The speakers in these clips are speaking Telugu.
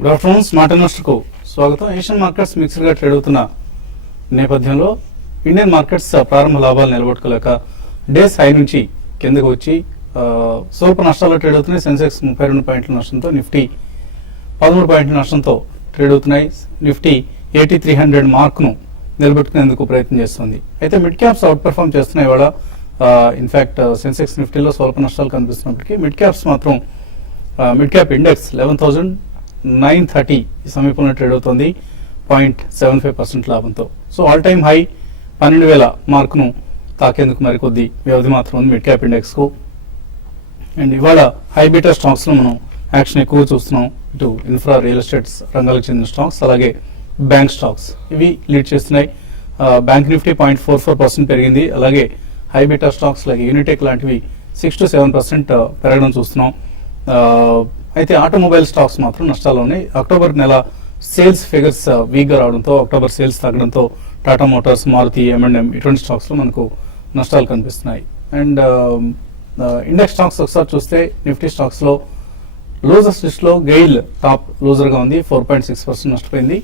Good afternoon. స్మార్ట్ ఇన్వెస్టర్ కు స్వాగతం. ఏషియన్ మార్కెట్స్ మిక్స్డ్ గా ట్రేడ్ అవుతున్న నేపథ్యంలో ఇండియన్ మార్కెట్స్ ప్రారంభ లాభాలు నిలబెట్టుకోలేక డేస్ హై నుంచి కిందకు వచ్చి స్వల్ప నష్టాల్లో ట్రేడ్ అవుతున్నాయి. సెన్సెక్స్ 32 పాయింట్ల నష్టంతో, నిఫ్టీ 13 పాయింట్ల నష్టంతో ట్రేడ్ అవుతున్నాయి. నిఫ్టీ 8300 మార్క్ ను నిలబెట్టుకునేందుకు ప్రయత్నం చేస్తుంది. అయితే మిడ్ క్యాప్స్ అవుట్ పెర్ఫార్మ్ చేస్తున్నాయి. ఇవాళ ఇన్ఫాక్ట్ సెన్సెక్స్ నిఫ్టీలో స్వల్ప నష్టాలు కనిపిస్తున్నప్పటికీ మిడ్ క్యాప్స్ మాత్రం మిడ్ క్యాప్ ఇండెక్స్ 11,930 ఈ సమీపంలో ట్రేడ్ అవుతుంది 0.75% లాభంతో. సో ఆల్ టైమ్ హై 12,000 మార్కును తాకేందుకు మరికొద్ది వ్యవధి మాత్రం ఉంది మిడ్ క్యాప్ ఇండెక్స్ కు. అండ్ ఇవాళ హై బీటా స్టాక్స్ లో మనం యాక్షన్ ఎక్కువ చూస్తున్నాం. ఇటు ఇన్ఫ్రా, రియల్ ఎస్టేట్స్ రంగాలకు చెందిన స్టాక్స్, అలాగే బ్యాంక్ స్టాక్స్ ఇవి లీడ్ చేస్తున్నాయి. బ్యాంక్ నిఫ్టీ 0.44% పెరిగింది. అలాగే హై బీటా స్టాక్స్ లాగే యూనిటెక్ లాంటివి 6 to 7% పెరగడం చూస్తున్నాం. అయితే ఆటోమొబైల్ స్టాక్స్ మాత్రం నష్టాల్లో ఉన్నాయి. అక్టోబర్ నెల సేల్స్ ఫిగర్స్ వీక్ గా రావడంతో, అక్టోబర్ సేల్స్ తగ్గడంతో టాటా మోటార్స్, మారుతి, M&M ఇటువంటి స్టాక్స్ లో మనకు నష్టాలు కనిపిస్తున్నాయి. అండ్ ఇండెక్స్ స్టాక్స్ ఒకసారి చూస్తే నిఫ్టీ స్టాక్స్ లో లూజర్స్ లిస్ట్ లో గెయిల్ టాప్ లూజర్ గా ఉంది. 4.6% నష్టపోయింది.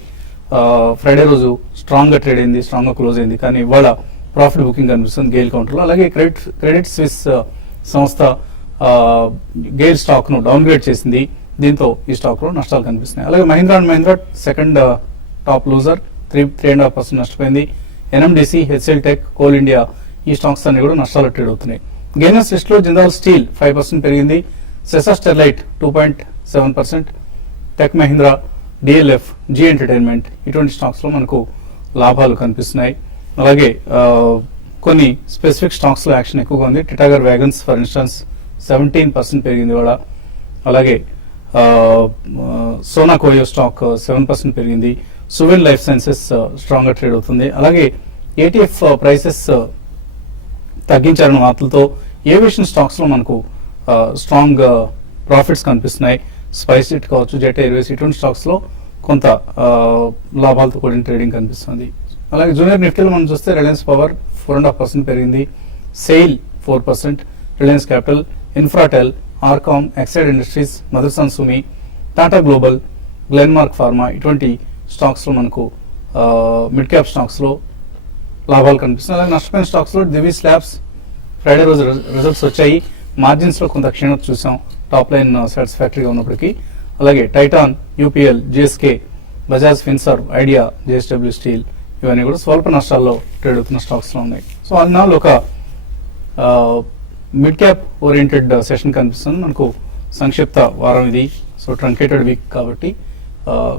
ఫ్రైడే రోజు స్ట్రాంగ్ గా ట్రేడ్ అయింది, స్ట్రాంగ్ గా క్లోజ్ అయింది. కానీ ఇవాళ ప్రాఫిట్ బుకింగ్ కనిపిస్తుంది గెయిల్ కౌంటర్ లో. అలాగే క్రెడిట్ స్విస్ సంస్థ గెయిల్ స్టాక్ ను డౌన్ గ్రేడ్ చేసింది. దీంతో ఈ స్టాక్ లో నష్టాలు కనిపిస్తున్నాయి. అలాగే Mahindra and Mahindra second top loser 3.5% నష్టపోయింది. NMDC, HCL Tech, coal India ఈ స్టాక్స్ అన్ని కూడా నష్టాలు ట్రేడ్ అవుతున్నాయి. గెయినర్స్ లిస్ట్ లో జిందాల్ స్టీల్ 5% పెరిగింది. Sesa Sterlite 2.7%, tech Mahindra, DLF, Zee entertainment ఇటువంటి స్టాక్స్ లో మనకు లాభాలు కనిపిస్తున్నాయి. అలాగే కొన్ని స్పెసిఫిక్ స్టాక్స్ లో యాక్షన్ ఎక్కువగా ఉంది. టిటాగర్ వ్యాగన్స్ ఫర్ ఇన్స్టెన్స్ 17% పెరిగింది ఇవాళ. అలాగే సోనా కోయో స్టాక్ 7% పెరిగింది. సువెన్ లైఫ్ సైన్సెస్ స్ట్రాంగ్ గా ట్రేడ్ అవుతుంది. అలాగే ETF ప్రైసెస్ తగ్గించారన్న వార్తలతో ఏవియేషన్ స్టాక్స్ లో మనకు స్ట్రాంగ్ ప్రాఫిట్స్ కనిపిస్తున్నాయి. స్పైస్ జెట్ కావచ్చు, జెట్ ఎయిర్వేస్ ఇటువంటి స్టాక్స్ లో కొంత లాభాలతో కూడిన ట్రేడింగ్ కనిపిస్తుంది. అలాగే జూనియర్ నిఫ్టీలో మనం చూస్తే రిలయన్స్ పవర్ 4.5% పెరిగింది. SAIL 4%, Reliance capital, Infratel, RCom, Exide industries, Motherson సుమి, టాటా గ్లోబల్, గ్లెన్మార్క్ ఫార్మా ఇటువంటి స్టాక్స్ లో మనకు మిడ్ క్యాప్ స్టాక్స్ లో లాభాలు కనిపిస్తున్నాయి. అలాగే నష్టపోయిన స్టాక్స్ లో దివీస్ ల్యాబ్స్ ఫ్రైడే రోజు రిజల్ట్స్ వచ్చాయి. మార్జిన్స్ లో కొంత క్షీణత చూసాం, టాప్ లైన్ సాటిస్ఫాక్టరీగా ఉన్నప్పటికీ. అలాగే Titan, UPL, GSK, Bajaj Finserv, idea, JSW steel ఇవన్నీ కూడా స్వల్ప నష్టాల్లో ట్రేడ్ అవుతున్న స్టాక్స్ లో ఉన్నాయి. సో అన్నాళ్ళు ఒక మిడ్ క్యాప్ ఓరియంటెడ్ సెషన్ కనిపిస్తుంది మనకు. సంక్షిప్త వారం ఇది. సో ట్రంకేటెడ్ వీక్ కాబట్టి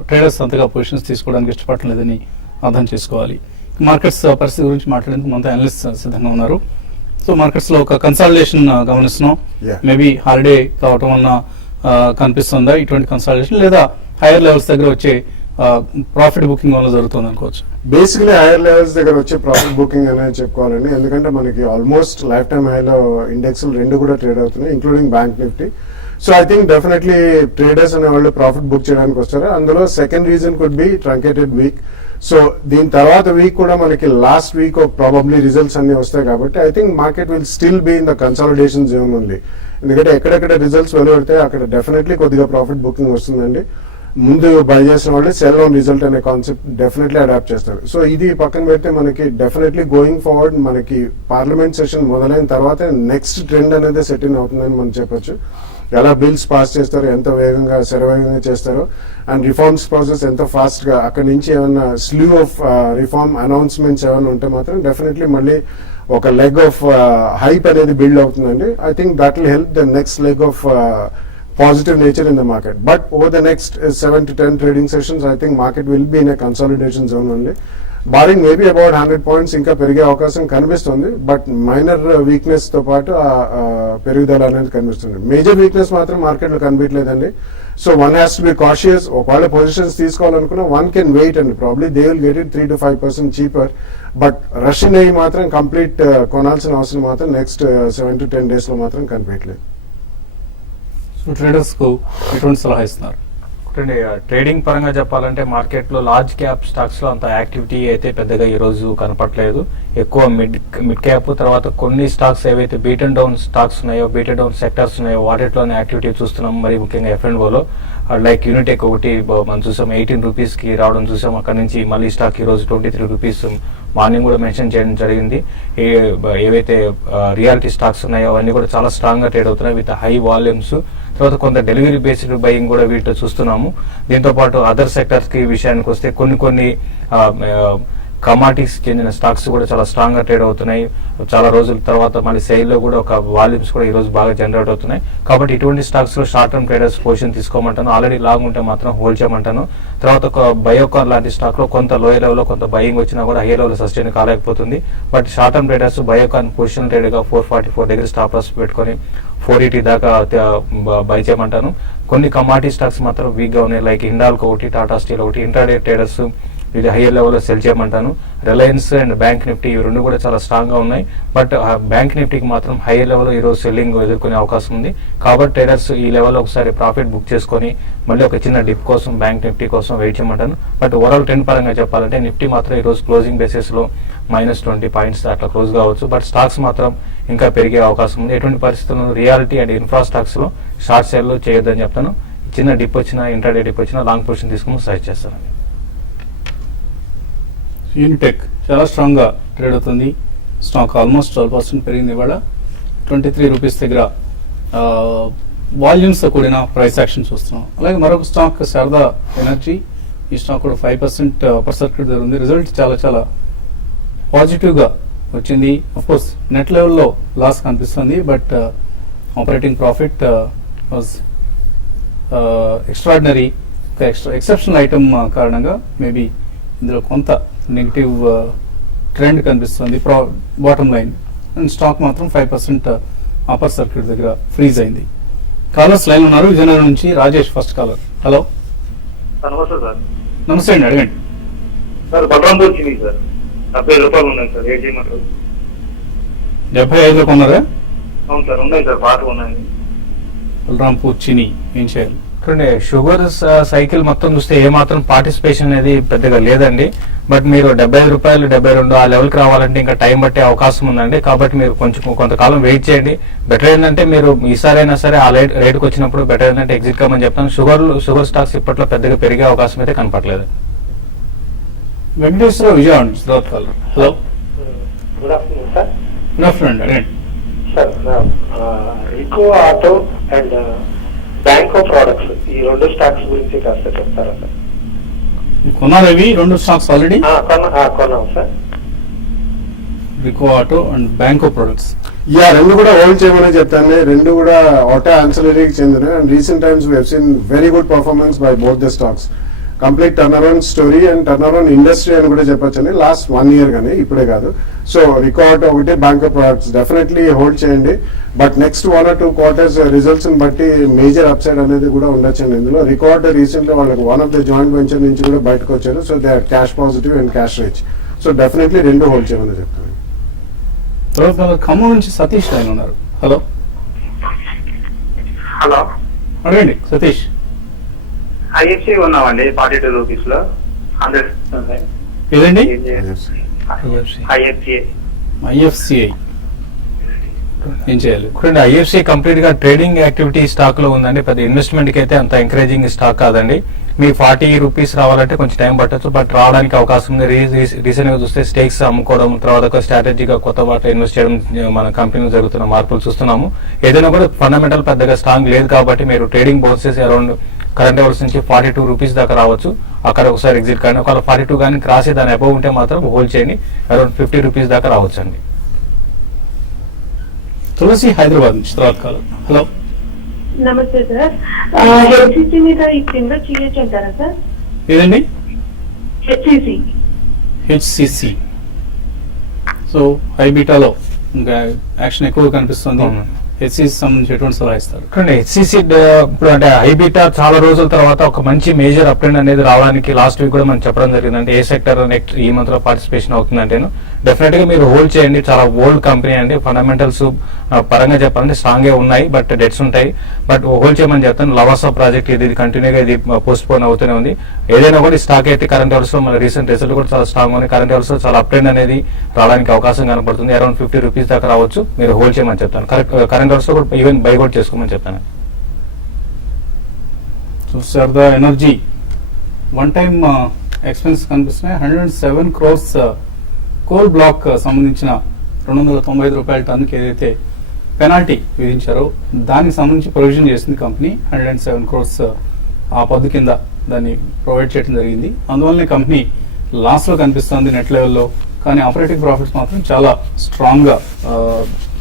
ట్రేడర్స్ అంతగా పొజిషన్స్ తీసుకోవడానికి ఇష్టపడటం లేదని అర్థం చేసుకోవాలి. మార్కెట్స్ పరిస్థితి గురించి మాట్లాడేందుకు మనతో అనలిస్ట్ సిద్ధంగా ఉన్నారు. సో మార్కెట్స్ లో ఒక కన్సాలిడేషన్ గమనిస్తున్నాం. మేబీ హాలిడే కావటం వలన కనిపిస్తుందా ఇటువంటి కన్సాలిడేషన్, లేదా హైయర్ లెవెల్స్ దగ్గర వచ్చే ప్రాఫిట్ బుకింగ్ వల్ల జరుగుతుంది అనుకోవచ్చు? బేసికలీ హైయర్ లెవెల్స్ దగ్గర వచ్చే ప్రాఫిట్ బుకింగ్ అనేది చెప్పుకోవాలండి. ఎందుకంటే మనకి ఆల్మోస్ట్ లైఫ్ టైమ్ హైలో ఇండెక్స్ రెండు కూడా ట్రేడ్ అవుతున్నాయి, including bank Nifty. So I think definitely traders అనే వాళ్ళు ప్రాఫిట్ బుక్ చేయడానికి వస్తారు. అందులో second reason could be truncated week. So దీని తర్వాత వీక్ కూడా మనకి లాస్ట్ వీక్ ప్రాబబ్లీ రిజల్ట్స్ అన్ని వస్తాయి కాబట్టి I think market will still be in the consolidation zone only. ఎందుకంటే ఎక్కడెక్కడ రిజల్ట్స్ వెలువడితే అక్కడ డెఫినెట్లీ కొద్దిగా ప్రాఫిట్ బుకింగ్ వస్తుందండి. ముందు బై చేసిన వాళ్ళు సెల్ ఆన్ రిజల్ట్ అనే కాన్సెప్ట్ డెఫినెట్లీ అడాప్ట్ చేస్తారు. సో ఇది పక్కన పెడితే మనకి డెఫినెట్లీ గోయింగ్ ఫార్వర్డ్ మనకి పార్లమెంట్ సెషన్ మొదలైన తర్వాత నెక్స్ట్ ట్రెండ్ అనేది సెట్ ఇన్ అవుతుందని మనం చెప్పొచ్చు. ఎలా బిల్స్ పాస్ చేస్తారో, ఎంత వేగంగా శరవేగంగా చేస్తారో, అండ్ రిఫార్మ్స్ ప్రాసెస్ ఎంత ఫాస్ట్ గా, అక్కడి నుంచి ఏమైనా స్లీవ్ ఆఫ్ రిఫార్మ్ అనౌన్స్మెంట్స్ ఏమైనా ఉంటే మాత్రం డెఫినెట్లీ మళ్ళీ ఒక లెగ్ ఆఫ్ హైప్ అనేది బిల్డ్ అవుతుందండి. I think that will help the next leg of positive nature in the market. But over the next 7 to 10 trading sessions, I think market will be in a consolidation zone only. Barring maybe about 100 points ఇంకా పెరిగే అవకాశం కనిపిస్తుంది. బట్ మైనర్ వీక్నెస్ తో పాటు పెరుగుదల అనేది కనిపిస్తుంది. మేజర్ వీక్నెస్ మాత్రం మార్కెట్ లో కనిపించలేదండి. So one has to be cautious. ఒకవేళ పొజిషన్స్ తీసుకోవాలనుకున్నా one can wait and probably they will get it 3 to 5% cheaper. But రష్యన్ అయ్యి మాత్రం కంప్లీట్ కొనాల్సిన అవసరం మాత్రం నెక్స్ట్ 7 to 10 days లో మాత్రం కనిపించలేదు. ట్రేడర్స్ కు ఎటువంటి సలహా ఇస్తున్నారు? ట్రేడింగ్ పరంగా చెప్పాలంటే మార్కెట్ లో లార్జ్ క్యాప్ స్టాక్స్ లో అంత యాక్టివిటీ అయితే పెద్దగా ఈ రోజు కనపట్లేదు. ఎక్కువ మిడ్ క్యాప్ తర్వాత కొన్ని స్టాక్స్ ఏవైతే బీట్ అండ్ డౌన్ స్టాక్స్ ఉన్నాయో, బీట్ అండ్ డౌన్ సెక్టర్స్ ఉన్నాయో వాటిలోనే యాక్టివిటీ చూస్తున్నాం. మరి ముఖ్యంగా F&O లైక్ యూనిటెక్ ఒకటి మనం చూసాం 18 రూపీస్ కి రావడం చూసాం. అక్కడ నుంచి మళ్ళీ స్టాక్ ఈ రోజు 23 రూపీస్ మార్నింగ్ కూడా మెన్షన్ చేయడం జరిగింది. ఏవైతే రియాలిటీ స్టాక్స్ ఉన్నాయో అవన్నీ కూడా చాలా స్ట్రాంగ్ గా ట్రేడ్ అవుతున్నాయి విత్ హై వాల్యూమ్స్. తర్వాత కొంత డెలివరీ బేస్డ్ బయింగ్ కూడా వీటిలో చూస్తున్నాము. దీంతో పాటు అదర్ సెక్టర్స్ కి విషయానికి వస్తే కొన్ని కమాడిటీస్ చెందిన స్టాక్స్ కూడా చాలా స్ట్రాంగ్ గా ట్రేడ్ అవుతున్నాయి. చాలా రోజుల తర్వాత మళ్ళీ సేల్ లో కూడా ఒక వాల్యూమ్స్ కూడా ఈ రోజు బాగా జనరేట్ అవుతున్నాయి. కాబట్టి ఇటువంటి స్టాక్స్ లో షార్ట్ టర్మ్ ట్రేడర్స్ పొజిషన్ తీసుకోమంటాను. ఆల్రెడీ లాంగ్ ఉంటే మాత్రం హోల్డ్ చేయమంటాను. తర్వాత ఒక బయోకాన్ లాంటి స్టాక్ లో కొంత లోయర్ లెవెల్ లో కొంత బయింగ్ వచ్చినా కూడా హై లెవెల్ సస్టైన్ కాలేకపోతుంది. But short term traders Biocon position trade గా 444 దగ్గర స్టాప్ లాస్ పెట్టుకొని 480 దాకా బై చేయమంటాను. కొన్ని కమాడిటీ స్టాక్స్ మాత్రం వీక్ గా ఉన్నాయి. లైక్ హిండాల్కో ఒకటి, టాటా స్టీల్ ఒకటి ఇంట్రాడే ట్రేడర్స్ ఇది హైయర్ లెవెల్లో సెల్ చేయమంటాను. రిలయన్స్ అండ్ బ్యాంక్ నిఫ్టీ ఇవి రెండు కూడా చాలా స్ట్రాంగ్ గా ఉన్నాయి. బట్ బ్యాంక్ నిఫ్టీకి మాత్రం హైయర్ లెవెల్లో ఈ రోజు సెల్లింగ్ ఎదుర్కొనే అవకాశం ఉంది. కాబట్టి ట్రేడర్స్ ఈ లెవెల్లో ఒకసారి ప్రాఫిట్ బుక్ చేసుకొని మళ్ళీ ఒక చిన్న డిప్ కోసం బ్యాంక్ నిఫ్టీ కోసం వెయిట్ చేయమంటాను. బట్ ఓవరాల్ ట్రెండ్ పరంగా చెప్పాలంటే నిఫ్టీ మాత్రం ఈ రోజు క్లోజింగ్ బేసిస్ లో -20 పాయింట్స్ అట్లా క్లోజ్ కావచ్చు. బట్ స్టాక్స్ మాత్రం ఇంకా పెరిగే అవకాశం ఉంది. ఎటువంటి పరిస్థితుల్లో రియాలిటీ అండ్ ఇన్ఫ్రా స్టాక్స్ లో షార్ట్ సేల్ చేయొద్దని చెప్తాను. చిన్న డిప్ వచ్చినా, ఇంట్రాడే డిప్ వచ్చినా లాంగ్ పొజిషన్ తీసుకుని సజెస్ట్ చేస్తాను. యూనిటెక్ చాలా స్ట్రాంగ్ గా ట్రేడ్ అవుతుంది. స్టాక్ ఆల్మోస్ట్ 12% పెరిగింది. ఇవాళ 23 రూపీస్ దగ్గర వాల్యూమ్స్ తో కూడిన ప్రైస్ యాక్షన్ చూస్తున్నాం. అలాగే మరొక స్టాక్ శారదా ఎనర్జీ, ఈ స్టాక్ కూడా 5% అప్పర్ సర్క్యూట్ దగ్గర ఉంది. రిజల్ట్ చాలా పాజిటివ్ గా వచ్చింది. అఫ్ కోర్స్ నెట్ లెవెల్లో లాస్ కనిపిస్తుంది. But operating profit was extraordinary. Exceptional item కారణంగా మేబీ ఇందులో కొంత నెగిటివ్ ట్రెండ్ కనిపిస్తుంది బాటమ్ లైన్. అండ్ స్టాక్ మాత్రం 5% అప్పర్ సర్క్యూట్ దగ్గర ఫ్రీజ్ అయింది. కాలర్స్ లైన్ ఉన్నారు. విజయనగరం నుంచి రాజేష్ ఫస్ట్ కాలర్. హలో, నమస్తే సార్. నమస్తే అండి, అడగండి. సార్ బలరాంపూర్ చిని సార్ 70 రూపాయలు ఉన్నాయి సార్. ఏం చేయమంటారు? 75 కొన్నారా? అవును సార్, ఉన్నాయి సార్, పాత ఉన్నాయి. బలరాంపూర్ చిని ఏం చేయాలి? షుగర్ సైకిల్ మొత్తం చూస్తే ఏ మాత్రం పార్టిసిపేషన్ అనేది పెద్దగా లేదండి. బట్ మీరు 75 రూపాయలు 72 ఆ లెవెల్ కి రావాలంటే ఇంకా టైం పట్టే అవకాశం ఉందండి. కాబట్టి మీరు కొంతకాలం వెయిట్ చేయండి. బెటర్ ఏంటంటే మీరు ఈసారైనా సరే ఆ రేటుకి వచ్చినప్పుడు బెటర్ ఏంటంటే ఎగ్జిట్ కామని చెప్తాను. షుగర్ స్టాక్స్ ఇప్పట్లో పెద్దగా పెరిగే అవకాశం అయితే కనపట్లేదు. వెంకటేశ్వర విజయవాడ నుంచి తర్వాత caller. Hello, good afternoon sir. Good afternoon, అడగండి. Sir Rico auto and Banco products ఈ రెండు స్టాక్స్ గురించి కాస్త చెప్తారా సార్? కొన్నారు ఇవి రెండు స్టాక్స్ ఆల్రెడీ? కొన్నాం sir. Rico auto and Banco products. రెండు కూడా హోల్డ్ చేయమని చెప్తాను. రెండు కూడా ఆటో ఆన్సిలరీకి చెందిన. And recent times we have seen very good performance by both the stocks. Complete turn around story and turn around industry అని కూడా చెప్పొచ్చండి లాస్ట్ 1 year గానీ, ఇప్పుడే కాదు. సో రికార్డ్ ఒకటి బ్యాంకో ప్రొడక్ట్స్ డెఫినెట్లీ హోల్డ్ చేయండి. But next 1 or 2 quarters results బట్టి మేజర్ అప్సైడ్ అనేది కూడా ఉండొచ్చండి. ఇందులో రికార్డ్ రీసెంట్ వాళ్ళకి one of the joint venture నుంచి కూడా బయటకు వచ్చారు. So they are cash positive and cash rich. So definitely రెండు హోల్డ్ చేయమని చెప్తాను. తర్వాత ఖమ్మం నుంచి సతీష్ లైన్ ఉన్నారు. హలో, హలో, అడగండి సతీష్. ఐఎఫ్సి ఉన్నామండి 42 రూపీస్ లో 100. ఏదండి? ఐఎఫ్సిఐ ఏం చేయాలి? ఐఎఫ్సి కంప్లీట్ గా ట్రేడింగ్ యాక్టివిటీ స్టాక్ లో ఉందండి. పెద్ద ఇన్వెస్ట్మెంట్ కి అయితే అంత ఎంకరేజింగ్ స్టాక్ కాదండి. మీ 40 రూపీస్ రావాలంటే కొంచెం టైం పట్టచ్చు. బట్ రావడానికి అవకాశం ఉంది. రీసెంట్ గా చూస్తే స్టేక్స్ అమ్ముకోవడం, తర్వాత స్ట్రాటజీగా కొత్త వాటిలో ఇన్వెస్ట్ చేయడం మన కంపెనీలో జరుగుతున్న మార్పులు చూస్తున్నాము. ఏదైనా కూడా ఫండమెంటల్ పెద్దగా స్ట్రాంగ్ లేదు. కాబట్టి మీరు ట్రేడింగ్ బోర్సెస్ అరౌండ్ కరెంట్ లెవెల్స్ నుంచి 42 రూపీస్ దాకా రావచ్చు. అక్కడ ఒకసారి ఎగ్జిట్ కానీ, ఒకవేళ 42 కానీ క్రాస్ దాని అబౌవ్ ఉంటే మాత్రం హోల్డ్ చేయండి. అరౌండ్ 50 రూపీస్ దాకా రావచ్చు అండి. తులసి హైదరాబాద్ నుంచి తర్వాత కాలర్. హలో, నమస్తే సార్. హెచ్సిసి మీద ఇప్పుడు ఇన్వెస్ట్ చేయొచ్చు అంటారా సార్? ఏదండి? హెచ్సిసి. సో హై బీటాలో ఇంకా యాక్షన్ ఎక్కువ కనిపిస్తుంది. అవును. హెచ్సిసి సంబంధించి ఎటువంటి సలహా ఇస్తారు? హెచ్సిసి ఇప్పుడు అంటే హైబీటా చాలా రోజుల తర్వాత ఒక మంచి మేజర్ అప్ ట్రెండ్ అనేది రావడానికి లాస్ట్ వీక్ కూడా మనం చెప్పడం జరిగిందంటే ఏ సెక్టర్ నెక్స్ట్ ఈ మంత్ లో పార్టిసిపేషన్ అవుతుందంటేను డెఫినెట్ గా మీరు హోల్డ్ చేయండి. చాలా ఓల్డ్ కంపెనీ అండి, ఫండమెంటల్స్ పరంగా చెప్పాలంటే స్ట్రాంగ్ ఉన్నాయి, బట్ డెట్స్ ఉంటాయి. బట్ హోల్డ్ చేయమని చెప్తాను. లవాసా ప్రాజెక్ట్ ఇది కంటిన్యూగా ఇది పోస్ట్ పోన్ అవుతూనే ఉంది. ఏదైనా కూడా స్టాక్ అయితే కరెంట్ అవర్స్ లో మన రీసెంట్ రిజల్ట్ కూడా చాలా స్ట్రాంగ్ ఉంది. కరెంట్ అవర్స్ లో చాలా అప్ ట్రెండ్ అనేది రావడానికి అవకాశం కనపడుతుంది. అరౌండ్ 50 రూపీస్ దాకా రావచ్చు. మీరు హోల్డ్ చేయమని చెప్తాను. కరెంట్ అవర్స్ లో కూడా ఈవెన్ బై కూడా చేసుకోమని చెప్తాను. Sharada energy one time expense కనిపిస్తున్నాయి. 107 crores కోల్ బ్లాక్ సంబంధించిన 295 రూపాయల టన్నుకి ఏదైతే పెనాల్టీ విధించారో దానికి సంబంధించి ప్రొవిజన్ చేసింది కంపెనీ. 107 crores ఆ పద్దు కింద దాన్ని ప్రొవైడ్ చేయడం జరిగింది. అందువల్లనే కంపెనీ లాస్ లో కనిపిస్తుంది నెట్ లెవెల్లో. కానీ ఆపరేటింగ్ ప్రాఫిట్స్ మాత్రం చాలా స్ట్రాంగ్ గా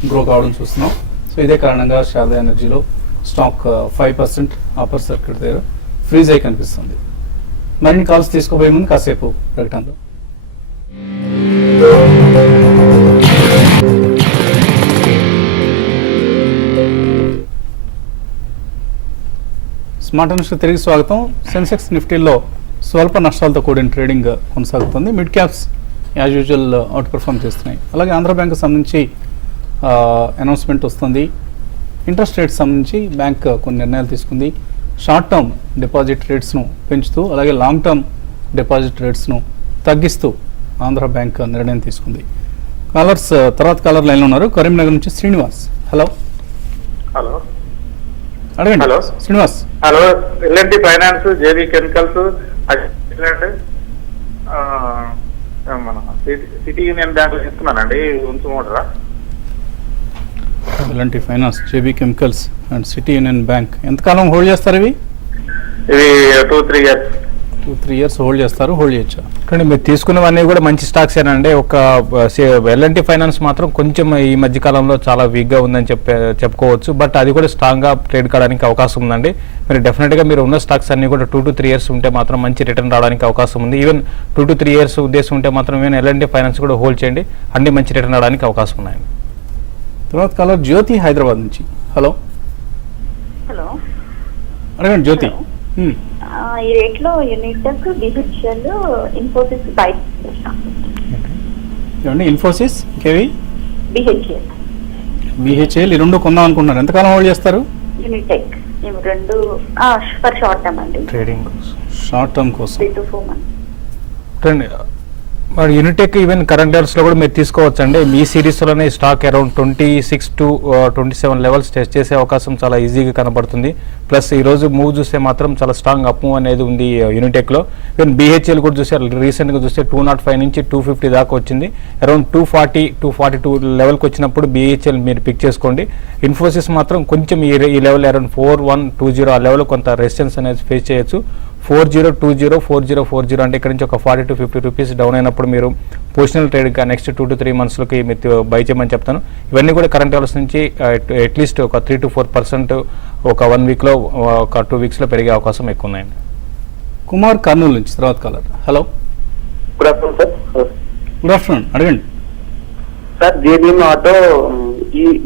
గ్రో కావడం చూస్తున్నాం. సో ఇదే కారణంగా శారదా ఎనర్జీలో స్టాక్ 5% అప్పర్ సర్క్యూట్ దగ్గర ఫ్రీజ్ అయి కనిపిస్తుంది. మరిన్ని కాల్స్ తీసుకోబోయే ముందు కాసేపు ప్రకటనలో. స్మార్ట్ న్యూస్ తిరిగి స్వాగతం. సెన్సెక్స్ నిఫ్టీలో స్వల్ప నష్టాలతో కూడిన ట్రేడింగ్ కొనసాగుతుంది. Mid caps as usual out perform చేస్తున్నాయి. అలాగే ఆంధ్ర బ్యాంక్ సంబంధించి అనౌన్స్మెంట్ వస్తుంది. ఇంట్రెస్ట్ రేట్స్ సంబంధించి బ్యాంక్ కొన్ని నిర్ణయాలు తీసుకుంది. షార్ట్ టర్మ్ డిపాజిట్ రేట్స్ను పెంచుతూ అలాగే లాంగ్ టర్మ్ డిపాజిట్ రేట్స్ను తగ్గిస్తూ ఆంధ్ర బ్యాంక్ నిర్ణయం తీసుకుంది. కాలర్స్ తర్వాత కాలర్ లైన్లో ఉన్నారు. కరీంనగర్ నుంచి శ్రీనివాస్. హలో హలో అడగండి. Hello Srinivas. Hello LNT finance, JB chemicals, మన సిటీ యూనియన్ బ్యాంక్ తీసుకున్నానండి. ఉంచుకుంటారా? LNT finance, JB chemicals and City Union Bank ఎంతకాలం హోల్డ్ చేస్తారు? ఇవి 2-3 years. 2-3 years హోల్డ్ చేస్తారు. హోల్డ్ చేయొచ్చా? కానీ మీరు తీసుకున్నవన్నీ కూడా మంచి స్టాక్స్ ఏనండి. ఒక ఎల్ఎన్టీ ఫైనాన్స్ మాత్రం కొంచెం ఈ మధ్య కాలంలో చాలా వీక్ గా ఉందని చెప్పుకోవచ్చు. బట్ అది కూడా స్ట్రాంగ్ గా ట్రేడ్ కావడానికి అవకాశం ఉందండి. మీరు డెఫినెట్ గా మీరు ఉన్న స్టాక్స్ అన్ని కూడా 2-3 years ఉంటే మాత్రం మంచి రిటర్న్ రావడానికి అవకాశం ఉంది. ఈవెన్ 2-3 years ఉద్దేశం ఉంటే మాత్రం ఈవెన్ ఎల్ఎన్టీ ఫైనాన్స్ కూడా హోల్డ్ చేయండి. అన్ని మంచి రిటర్న్ రావడానికి అవకాశం ఉన్నాయండి. తర్వాత కాలర్ జ్యోతి హైదరాబాద్ నుంచి. హలో హలో అడగండి జ్యోతి. ఈ రేట్లో యూనిటెక్, బిహెచ్ఎల్, ఇన్ఫోసిస్ బై ఏమండి? ఇన్ఫోసిస్, కేవి, బిహెచ్ఎల్ ఈ రెండు కొందాం అనుకుంటున్నారు. ఎంతకాలం హోల్డ్ చేస్తారు? యూనిటెక్ ఇవి రెండు ఫర్ షార్ట్ టర్మ్ అండి. ట్రేడింగ్ షార్ట్ టర్మ్ కోసం 3 to 4 months. మరి యూనిటెక్ ఈవెన్ కరెంట్ లెవెల్స్ లో కూడా మీరు తీసుకోవచ్చు అండి. ఈ సిరీస్ లోనే stock around 26 to 27 levels test చేసే అవకాశం చాలా ఈజీగా కనబడుతుంది. ప్లస్ ఈ రోజు మూవ్ చూస్తే మాత్రం చాలా స్ట్రాంగ్ అప్ మూవ్ అనేది ఉంది యూనిటెక్ లో. ఈవెన్ బిహెచ్ఎల్ కూడా చూస్తే రీసెంట్ గా చూస్తే 205 నుంచి 250 దాకా వచ్చింది. అరౌండ్ 240-242 లెవెల్కి వచ్చినప్పుడు బిహెచ్ఎల్ మీరు పిక్ చేసుకోండి. ఇన్ఫోసిస్ మాత్రం కొంచెం ఈ లెవెల్ అరౌండ్ 4120 ఆ లెవెల్ కొంత రెసిస్టెన్స్ అనేది ఫేస్ చేయొచ్చు. 4020, 4040 అంటే ఇక్కడ నుంచి ఒక 40 to 50 రూపీస్ డౌన్ అయినప్పుడు మీరు పొజిషనల్ ట్రేడ్ నెక్స్ట్ 2 to 3 monthsలోకి మీరు బై చేయమని చెప్తాను. ఇవన్నీ కూడా కరెంట్ లెవెల్స్ నుంచి అట్లీస్ట్ ఒక 3 to 4% ఒక 1 weekలో ఒక 2 weeksలో పెరిగే అవకాశం ఎక్కువ ఉన్నాయండి. కుమార్ కర్నూలు నుంచి తర్వాత caller. Hello good afternoon sir. Good afternoon. అడగండి సార్, జేబీఎం ఆటో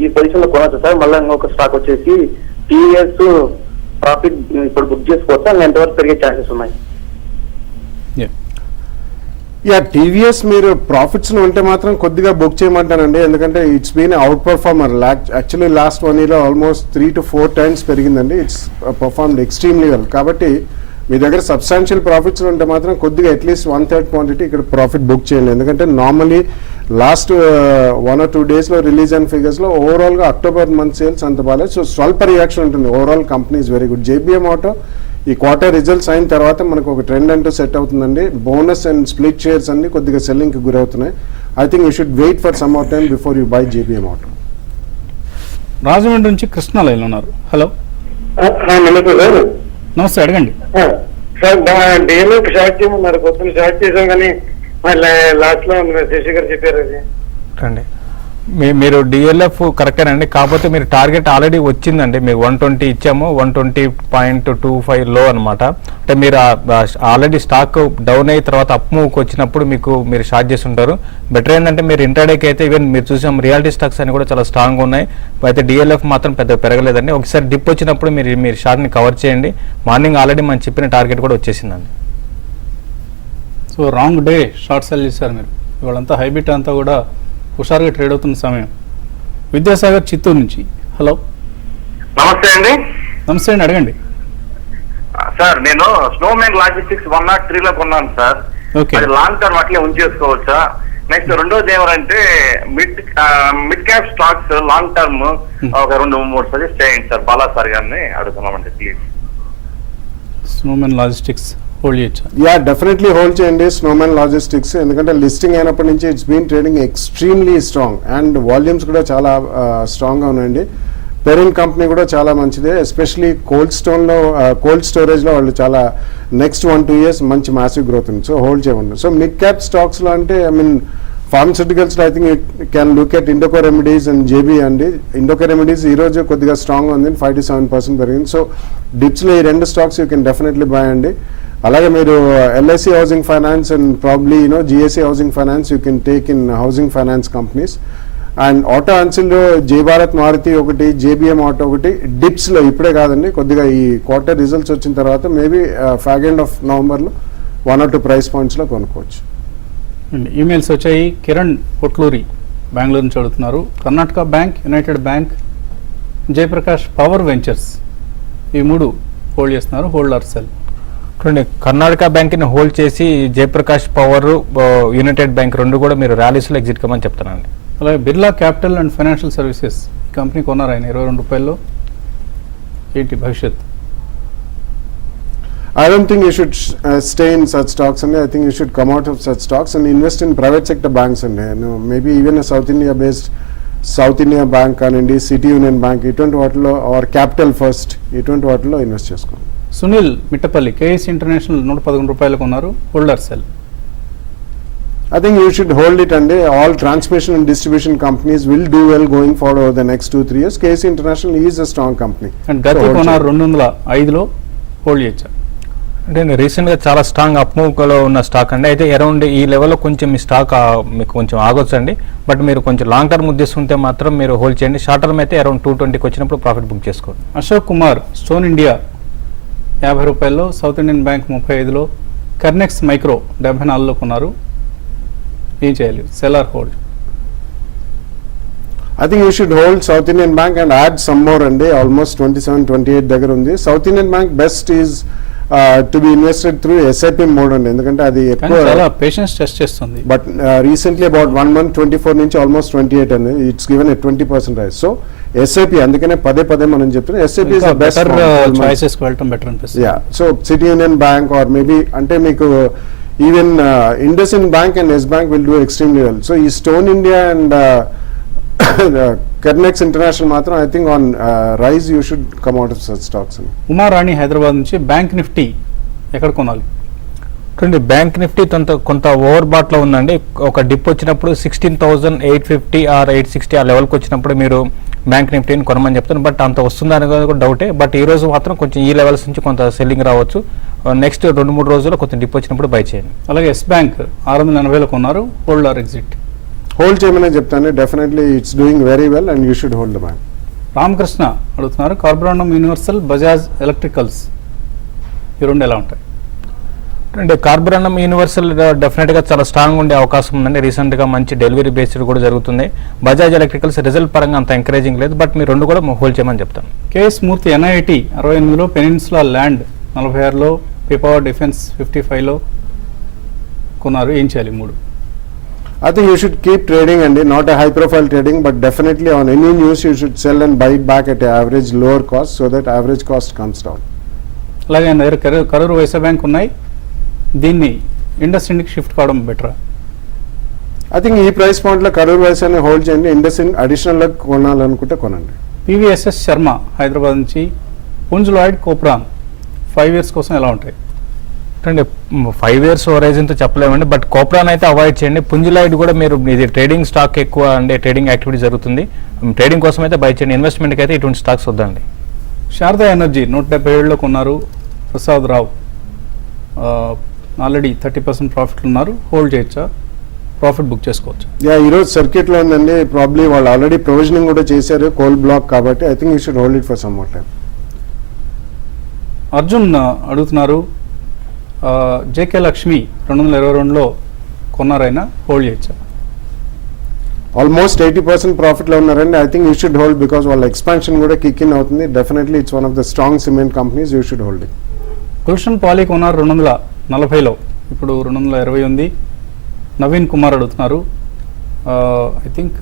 ఈ పొజిషన్ లో కొనవచ్చు సార్. మళ్ళీ ఇంకొక స్టాక్ వచ్చేసి టీవీఎస్ ప్రాఫిట్ ఇప్పుడు బుక్ చేసుకోవచ్చా? ఎంతవరకు పెరిగే ఛాన్సెస్ ఉన్నాయి? టీవీఎస్ మీరు ప్రాఫిట్స్ ఉంటే మాత్రం కొద్దిగా బుక్ చేయమంటానండి. ఎందుకంటే it's been outperformer. Actually last 1 yearలో ఆల్మోస్ట్ 3 to 4 times పెరిగిందండి. It's performed extremely well. కాబట్టి మీ దగ్గర సబ్స్టాన్షియల్ ప్రాఫిట్స్ ఉంటే మాత్రం కొద్దిగా అట్లీస్ట్ 1/3 క్వాంటిటీ ఇక్కడ ప్రాఫిట్ బుక్ చేయండి. ఎందుకంటే నార్మలీ లాస్ట్ 1 or 2 daysలో రిలీజ్ అయిన ఫిగర్స్లో ఓవరాల్గా అక్టోబర్ మంత్ సేల్స్ అంత బాగాలేదు. సో స్వల్ప రియాక్షన్ ఉంటుంది. Overall company is very good. JBM auto ఈ క్వార్టర్ రిజల్ట్స్ అయిన తర్వాత మనకు ఒక ట్రెండ్ అంటూ సెట్ అవుతుందండి. బోనస్ అండ్ స్ప్లిట్ షేర్స్ అన్ని కొద్దిగా సెల్లింగ్కి గురవుతున్నాయి. I think you should wait for some more time before you buy JBM auto. Rajahmundry నుంచి కృష్ణ లైన్లో ఉన్నారు. హలో నమస్తే సార్. నమస్తే. అడగండి సార్, డేలో షార్ట్ చేయమన్నారు. కొత్తలు షార్ట్ చేసాం కానీ లాస్ట్ లో శశి గారు చెప్పారు అది. రండి, మీరు డిఎల్ఎఫ్ కరెక్టేనండి. కాకపోతే మీరు టార్గెట్ ఆల్రెడీ వచ్చిందండి. మీరు 120 ఇచ్చాము, 120.25 లో అనమాట. అంటే మీరు ఆల్రెడీ స్టాక్ డౌన్ అయిన తర్వాత అప్ మూవ్కి వచ్చినప్పుడు మీరు షార్ట్ చేసి ఉంటారు. బెటర్ ఏంటంటే మీరు ఇంటర్డేకి అయితే ఈవెన్ మీరు చూసాం రియాలిటీ స్టాక్స్ అని కూడా చాలా స్ట్రాంగ్ ఉన్నాయి. అయితే డిఎల్ఎఫ్ మాత్రం పెద్ద పెరగలేదండి. ఒకసారి డిప్ వచ్చినప్పుడు మీరు షార్ట్ని కవర్ చేయండి. మార్నింగ్ ఆల్రెడీ మనం చెప్పిన టార్గెట్ కూడా వచ్చేసిందండి. So wrong day short cell చేశారు మీరు. ఇవాళంతా హైబిట్ అంతా కూడా హుషారుగా ట్రేడ్ అవుతున్న సమయం. విద్యాసాగర్ చిత్తూరు నుంచి. హలో, నమస్తే అండి నమస్తే అండి, అడగండి. సార్. నేను స్నోమ్యాన్ లాజిస్టిక్స్ 103 లో కొన్నాను సార్. ఓకే. అది లాంగ్ టర్మ్ అట్లే ఉంచేసుకోవచ్చా? నెక్స్ట్ రెండోది ఏమంటే mid cap stocks long term ఒక 2-3 సజెస్ట్ చేయండి సార్. బాలా సార్ గారిని అడుగుతున్నామండి ప్లీజ్. స్నోమెన్ లాజిస్టిక్స్ హోల్డ్ చేయొచ్చా? యా, డెఫినెట్లీ హోల్డ్ చేయండి స్నోమెన్ లాజిస్టిక్స్. ఎందుకంటే లిస్టింగ్ అయినప్పటి నుంచి it's been trading extremely strong and volumes కూడా చాలా స్ట్రాంగ్గా ఉన్నాయండి. పేరెంట్ కంపెనీ కూడా చాలా మంచిదే. ఎస్పెషలీ కోల్డ్ స్టోరేజ్లో వాళ్ళు చాలా నెక్స్ట్ 1-2 years మంచి మ్యాసివ్ గ్రోత్ ఉంది. సో హోల్డ్ చేయండి. సో మిడ్ క్యాప్ స్టాక్స్లో అంటే ఫార్మస్యూటికల్స్లో I think you can look at Indoco remedies and JB అండి. ఇండోకో రెమెడీస్ ఈ రోజు కొద్దిగా స్ట్రాంగ్గా ఉంది, 5-7% పెరిగింది. సో డిప్స్లో ఈ 2 stocks you can definitely buy అండి. అలాగే మీరు LIC housing finance and probably GSC housing finance you can take in housing finance companies. And auto అన్సిల్లో జై భారత్ మారుతి ఒకటి, జేబిఎం ఆటో ఒకటి. డిప్స్లో ఇప్పుడే కాదండి, కొద్దిగా ఈ క్వార్టర్ రిజల్ట్స్ వచ్చిన తర్వాత మేబీ ఫ్యాగ్ ఎండ్ ఆఫ్ నవంబర్లో 1 or 2 ప్రైస్ పాయింట్స్లో కొనుక్కోవచ్చు. ఈమెయిల్స్ వచ్చాయి. కిరణ్ పొట్లూరి బెంగళూరు నుంచి అడుగుతున్నారు. Karnataka bank, United bank, Jayaprakash power ventures ఈ 3 హోల్డ్ చేస్తున్నారు. Hold are cell? చూడండి, కర్ణాటక బ్యాంక్ని హోల్డ్ చేసి జయప్రకాష్ పవర్, యునైటెడ్ బ్యాంక్ 2 కూడా మీరు ర్యాలీస్లో ఎగ్జిట్ కమ్మని చెప్తానండి. అలాగే Birla capital and financial services ఈ కంపెనీ కొన్నారు ఆయన 22 రూపాయల్లో. ఏంటి భవిష్యత్? I don't think you should stay in such stocks, and I think you should come out of such stocks and invest in private sector banks, and maybe even a South India based South India bank and City Union Bank ఇటువంటి వాటిలో or Capital First ఇటువంటి వాటిలో ఇన్వెస్ట్ చేసుకోండి. సునీల్ మిట్టపల్లి కేఎస్ ఇంటర్నేషనల్ 111 రూపాయలకు ఉన్నారు. Hold are cell? I think you should hold it, and all transmission and distribution companies will do well going forward over the next 2-3 years. KC International is a strong company. And గతి కొన్నారు 205లో. హోల్డ్ చేయొచ్చా? అంటే రీసెంట్గా చాలా స్ట్రాంగ్ అప్మూవ్లో ఉన్న స్టాక్ అండి. అయితే అరౌండ్ ఈ లెవెల్లో కొంచెం మీ స్టాక్ మీకు కొంచెం ఆగొచ్చు అండి. బట్ మీరు కొంచెం లాంగ్ టర్మ్ ఉద్దేశిస్తుంటే మాత్రం మీరు హోల్డ్ చేయండి. షార్ట్ టర్మ్ అయితే అరౌండ్ 220కి వచ్చినప్పుడు ప్రాఫిట్ బుక్ చేసుకోండి. అశోక్ కుమార్ స్టోన్ ఇండియా 50 రూపాయల్లో, సౌత్ ఇండియన్ బ్యాంక్ 35లో, కర్నెక్స్ మైక్రో 74లో కొన్నారు. ఏం చేయాలి? Sell or hold? I think you should hold South Indian Bank and add some more, and almost 27-28 దగ్గర ఉంది. South Indian Bank best is to be invested through SIP mode అండి, ఎందుకంటే అది ఎక్కువ చాలా పేషెన్స్ టెస్ట్ చేస్తుంది. బట్ రీసెంట్లీ అబౌట్ 1 month 24 నుంచి ఆల్మోస్ట్ 28 అండి. It's given a 20% rise. So SIP అందుకనే పదే మనం చెప్తున్నాం SIP is the best choices కి వెళ్ళటం బెటర్ అనిపిస్తుంది. Yeah, so City Union Bank or maybe అంటే మీకు even IndusInd Bank and Yes Bank will do extremely well. So ఈ Stone India and Kernex International మాత్రం I think on rise you should come out of such stocks. Uma Rani Hyderabad నుంచి బ్యాంక్ నిఫ్టీ ఎక్కడ కొనాలి? చూడండి, బ్యాంక్ నిఫ్టీ కొంత ఓవర్ బాట్లో ఉందండి. ఒక డిప్ వచ్చినప్పుడు 16,850 ఆర్ 860 ఆ లెవెల్కి వచ్చినప్పుడు మీరు బ్యాంక్ నిఫ్టీని కొనమని చెప్తాను. బట్ అంత వస్తుందా అనేది కూడా డౌటే. బట్ ఈ రోజు మాత్రం కొంచెం ఈ లెవెల్స్ నుంచి కొంత సెల్లింగ్ రావచ్చు. నెక్స్ట్ 2-3 రోజుల్లో కొంచెం డిప్ వచ్చినప్పుడు బై చేయండి. అలాగే ఎస్ బ్యాంక్ 680లో కొన్నారు. Hold or exit? హోల్డ్ చేయమని చెప్తాను. Definitely it's doing very well and you should hold the bank. Ramakrishna అడుగుతున్నారు. కార్బొరండం యూనివర్సల్, బజాజ్ ఎలక్ట్రికల్స్ ఈ 2 ఎలా ఉంటాయి? అంటే కార్బొరండం యూనివర్సల్ డెఫినెట్గా చాలా స్ట్రాంగ్ ఉండే అవకాశం ఉందండి. రీసెంట్గా మంచి డెలివరీ బేస్డ్ కూడా జరుగుతుంది. బజాజ్ ఎలక్ట్రికల్స్ రిజల్ట్ పరంగా అంత ఎంకరేజింగ్ లేదు. బట్ మీరు 2 కూడా హోల్డ్ చేయమని చెప్తాను. కేఎస్ మూర్తి NIT 68లో, పెనిన్సులా ల్యాండ్ 46లో, పిపవర్ డిఫెన్స్ 55లో కొన్నారు. ఏం చేయాలి? 3 I think you should keep trading and not a high profile trading, but definitely on any news you should sell and buy it back at an average lower cost so that average cost comes down. అలాగే ఆయన దగ్గర కరూరు వైశ్య బ్యాంక్ ఉన్నాయి. దీన్ని ఇండస్ఇండ్కి షిఫ్ట్ కావడం బెటరా? I think ఈ ప్రైస్ పాయింట్ లో కరూర్ వైశ్యాన్ని హోల్డ్ చేయండి. ఇండస్ఇండ్ అడిషనల్ గా కొనాలనుకుంటే కొనండి. PVSS శర్మ హైదరాబాద్ నుంచి, పుంజ్ లాయిడ్ కోప్రాన్ 5 years కోసం ఎలా ఉంటాయి? అంటే 5 years హోరైజన్తో చెప్పలేమండి. బట్ కోప్రాన్ అయితే అవాయిడ్ చేయండి. పుంజులాయిడ్ కూడా మీరు ఇది ట్రేడింగ్ స్టాక్ ఎక్కువ అంటే ట్రేడింగ్ యాక్టివిటీ జరుగుతుంది. ట్రేడింగ్ కోసం అయితే బై చేయండి. ఇన్వెస్ట్మెంట్కి అయితే ఇటువంటి స్టాక్స్ వద్దండి. శారదా ఎనర్జీ 177లో కొన్నారు. ప్రసాద్ రావు ఆల్రెడీ 30% ప్రాఫిట్లు ఉన్నారు. హోల్డ్ చేయొచ్చా? ప్రాఫిట్ బుక్ చేసుకోవచ్చు? యా, ఈరోజు సర్క్యూట్లో ఉందండి. ప్రాబ్లీ వాళ్ళు ఆల్రెడీ ప్రొవిజనింగ్ కూడా చేశారు కోల్ బ్లాక్ కాబట్టి I think you should hold it for some more time. Arjun అడుగుతున్నారు. జేకే లక్ష్మి 222లో కొన్నారైనా హోల్డ్ చేయొచ్చా? ఆల్మోస్ట్ 80% ప్రాఫిట్లో ఉన్నారండి. I think you should hold because వాళ్ళ ఎక్స్పాన్షన్ కూడా కిక్ ఇన్ అవుతుంది. Definitely it's one of the strong cement companies, you should hold it. Gulshan poly కొన్నారు 240లో, ఇప్పుడు 220 ఉంది. నవీన్ కుమార్ అడుగుతున్నారు. ఐ థింక్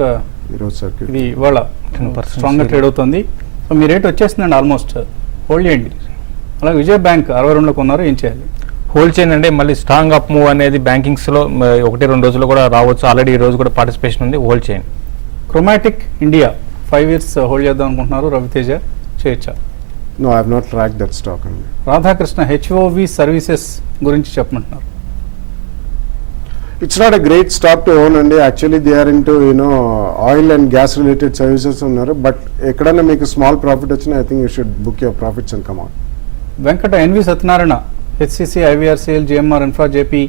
ఈరోజు సర్క్యూట్ ఇది ఇవాళ 10% స్ట్రాంగ్గా ట్రేడ్ అవుతుంది. సో మీ రేట్ వచ్చేస్తుందండి ఆల్మోస్ట్, హోల్డ్ చేయండి. అలాగే విజయ బ్యాంక్ 62లో కొన్నారు, ఏం చేయాలి? హోల్డ్ చేయండి అంటే మళ్ళీ స్ట్రాంగ్ అప్ మూవ్ అనేది బ్యాంకింగ్స్లో 1-2 రోజుల్లో కూడా రావచ్చు. ఆల్రెడీ ఈ రోజు కూడా పార్టిసిపేషన్ ఉంది, హోల్డ్ చేయండి. క్రోమాటిక్ ఇండియా 5 years హోల్డ్ చేద్దాం అనుకుంటున్నారు, రవితేజ చేయొచ్చా? No, I have not track that stock అండి. రాధాకృష్ణ హెచ్ఓవి సర్వీసెస్ గురించి చెప్పమంటున్నారు. It's not a great stock to own అండి. Actually they are into oil and gas related services ఉన్నారు. బట్ ఎక్కడైనా మీకు స్మాల్ ప్రాఫిట్ వచ్చినా I think you should book your profits and come out. Venkata NV Satyanarayana HCC, IVRCL, GMR infra, JP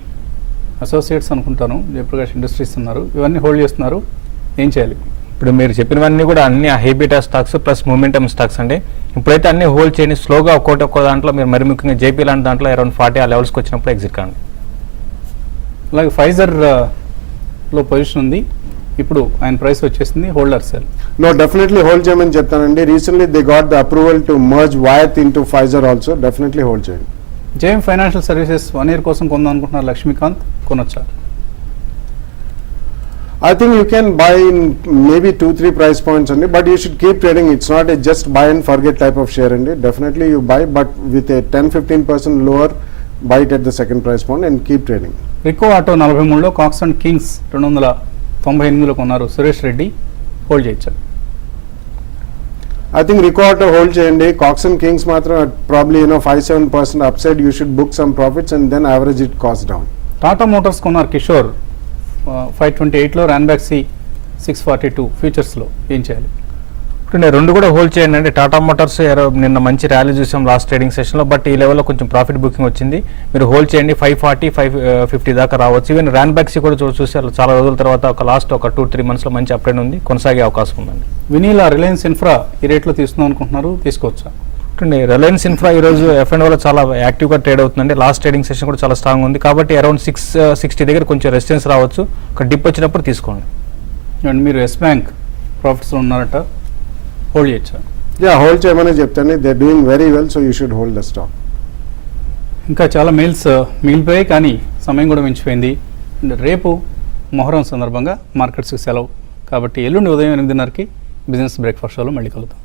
associates అనుకుంటాను, జయప్రకాష్ ఇండస్ట్రీస్ ఉన్నారు, ఇవన్నీ హోల్డ్ చేస్తున్నారు, ఏం చేయాలి? ఇప్పుడు మీరు చెప్పినవన్నీ కూడా అన్ని high beta stocks plus momentum stocks అండి. ఇప్పుడైతే అన్ని హోల్డ్ చేయండి. స్లోగా ఒక్కో దాంట్లో మీరు మరి ముఖ్యంగా జేపీ లాంటి దాంట్లో అరౌండ్ 40 ఆ లెవెల్స్కి వచ్చినప్పుడు ఎగ్జిట్ కాండి. అలాగే ఫైజర్ లో పొజిషన్ ఉంది, ఇప్పుడు ఆయన ప్రైస్ వచ్చేసింది, hold or sell. No, definitely hold చేయమని చెప్తానండి. Recently they got the approval to merge with into Pfizer also. Definitely hold చేయండి. జేఎం ఫైనాన్షియల్ సర్వీసెస్ 1 year కోసం కొందాం అనుకుంటున్నారు లక్ష్మీకాంత్, కొనొచ్చా? I think you can buy in maybe 2-3 price points only, but you should keep trading. It's not a just buy and forget type of share only. Definitely you buy, but with a 10-15% lower, buy it at the second price point and keep trading. Rico auto 43లో, కాక్స్ అండ్ కింగ్స్ 298లో కొన్నారు, సురేష్ రెడ్డి, హోల్డ్ చేయొచ్చా? I think Rico Auto hold cheyandi. Cox and Kings matra probably 5-7% upside. You should book some profits and then average it cost down. Tata Motors కొన్నారు కిషోర్ 528లో, రాన్బ్యాక్సీ 642 ఫ్యూచర్స్లో, ఏం చేయాలి? ఇప్పుడు నేను 2 కూడా హోల్డ్ చేయండి అంటే టాటా మోటార్స్ నిన్న మంచి ర్యాలీ చూసాం లాస్ట్ ట్రేడింగ్ సెషన్లో, బట్ ఈ లెవెల్లో కొంచెం ప్రాఫిట్ బుకింగ్ వచ్చింది. మీరు హోల్డ్ చేయండి, 540-550 దాకా రావచ్చు. ఈవెన్ రాన్బ్యాక్సీ కూడా చూసారు చాలా రోజుల తర్వాత, లాస్ట్ 2-3 monthsలో మంచి అప్డేట్ ఉంది, కొనసాగే అవకాశం ఉందండి. వినీలా రిలయన్స్ ఇన్ఫ్రా ఈ రేట్లో తీసుకుందాం అనుకుంటున్నారు, తీసుకోవచ్చా? రిలయన్స్ ఇన్ఫ్రా ఈ రోజు F&Oలో చాలా యాక్టివ్గా ట్రేడ్ అవుతుందండి. లాస్ట్ ట్రేడింగ్ సెషన్ కూడా చాలా స్ట్రాంగ్ ఉంది, కాబట్టి అరౌండ్ 660 దగ్గర కొంచెం రెసిస్టెన్స్ రావచ్చు. ఒక డిప్ వచ్చినప్పుడు తీసుకోండి. అండ్ మీరు ఎస్ బ్యాంక్ ప్రాఫిట్స్లో ఉన్నారట, హోల్డ్ చేయొచ్చా? Yeah, hold cheyamani cheptani. They're doing very well, so you should hold the stock. ఇంకా చాలా మెయిల్స్ మిగిలిపోయాయి, కానీ సమయం కూడా మించిపోయింది. రేపు మొహరం సందర్భంగా మార్కెట్స్కి సెలవు, కాబట్టి ఎల్లుండి ఉదయం 8:30కి బిజినెస్ బ్రేక్ఫాస్ట్ షోలో మళ్ళీ కలుద్దాం.